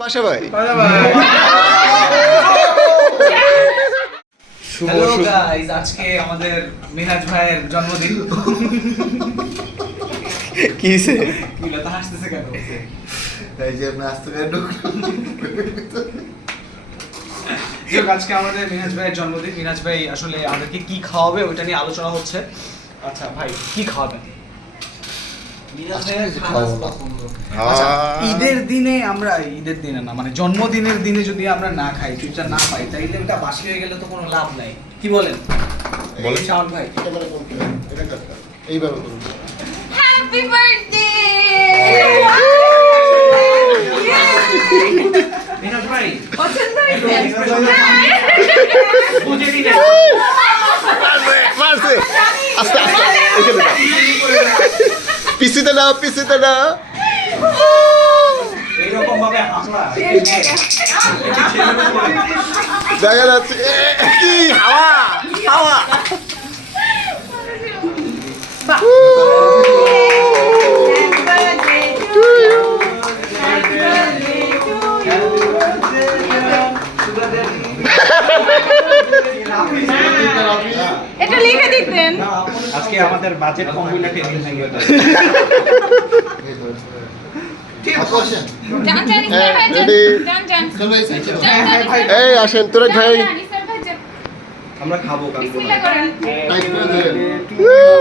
পাশা ভাই শুভ hello guys আজকে আমাদের মিনাজ ভাইয়ের জন্মদিন। কি হইছে? কি হাসতেছে কেন? এই যে আপনি আসতে গেলে আজকে আমাদের মিনাজ ভাইয়ের জন্মদিন। মিনাজ ভাই আসলে আমাদেরকে কি খাওয়াবে ওইটা নিয়ে আলোচনা হচ্ছে। আচ্ছা ভাই কি খাওয়াবেন? ঈদের দিনে আমরা ঈদের দিনে না মানে জন্মদিনের দিনে যদি আমরা না খাই চুপচাপ না পাই তাইলে ওটা বাসি হয়ে গেলে তো কোনো লাভ নাই। কি বলেন? বলেন। শাওন ভাই। এইভাবে করুন। Happy birthday! মিনাজ ভাই পছন্দ হয়েছে? আস্তে আস্তে এখানে দাও পিছিতে না পিছিতে না এইরকম ভাবে হামলা দেখা যাচ্ছে এ, কি হাওয়া হাওয়া বাহ। Happy birthday to you. লিখে দিতেন আজকে আমাদের বাজেট হইলে টেবিল নাই চলো এই আসেন তুরাক ভাই। আমরা খাব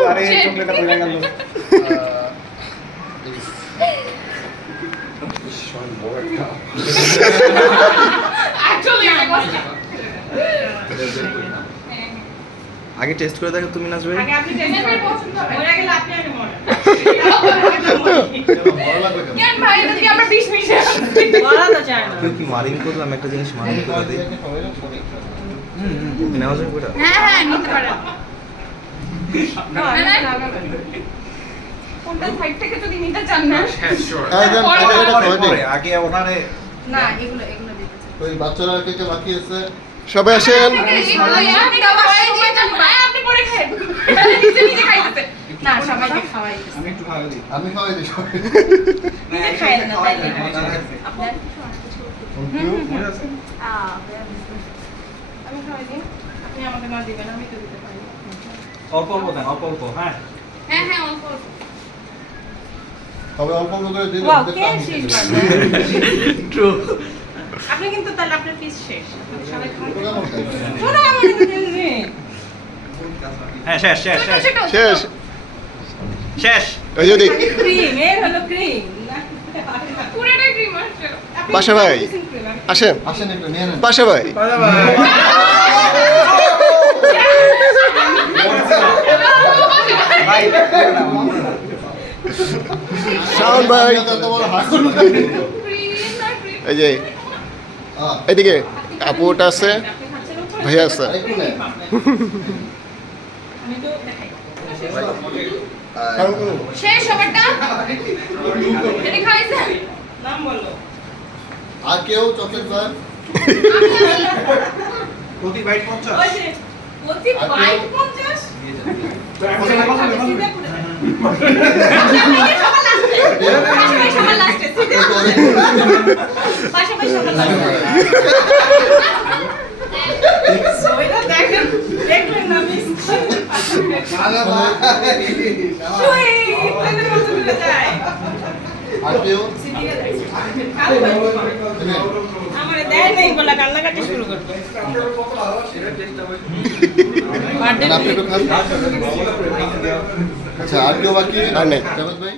আরে চকলেটটা পড়ে গেল Actually, এটা কষ্ট। আগে টেস্ট করে দেখো তুমি নাচবে? আগে আপনি টেনে করে পছন্দ মরে গেলে আপনি আগে মরেন। কেন কেন ভাই এটা থেকে আমরা বিষ মিশে কেউ কি মারিং করলাম একটা জিনিস মারিং করে যাবে হ্যাঁ হ্যাঁ নিতে। কোনটা সাইড থেকে যদি নিতে চান না? দিন। আগে ওনারে না এগুলো এগুলো দিতে ওই বাচ্চারা কে কে বাকি আছে? সবাই আসেন। আমি একটু ভালো দিই আমি খাওয়াই দিই সবাই। নিজে খাইয়েন না তাই আপনার আমি খাওয়াই দিই আপনি আমাকে না দিবেন আমি তো দিতে পারি অল্প অল্প দেন অল্প অল্প হ্যাঁ হ্যাঁ হ্যাঁ অল্প অল্প তবে অল্প অল্প করে দিলে আপনি কিন্তু তাহলে আপনার পিস শেষ। আপনি সবাই? শোনো। হ্যাঁ শেষ শেষ শেষ। শেষ। শেষ। ওই যদি ক্রিম এর হলো ক্রিম পুরোটাই ক্রিম আসছে। আপনি ভাই। আসেন। আসেন একটু নিয়ে নেন। পাশা ভাই। এই যে। আহ, এদিকে আপুটা আছে ভাইয়া আছে। আর কেউ চকলেট খান? প্রতি বাইট পঞ্চাশ। প্রতি বাইট 50 আমার দেয় নাই বলা কান্নাকাটি শুরু করবে আপনি একটু খান। আচ্ছা আর কেউ বাকি? আর নেই। ভাই?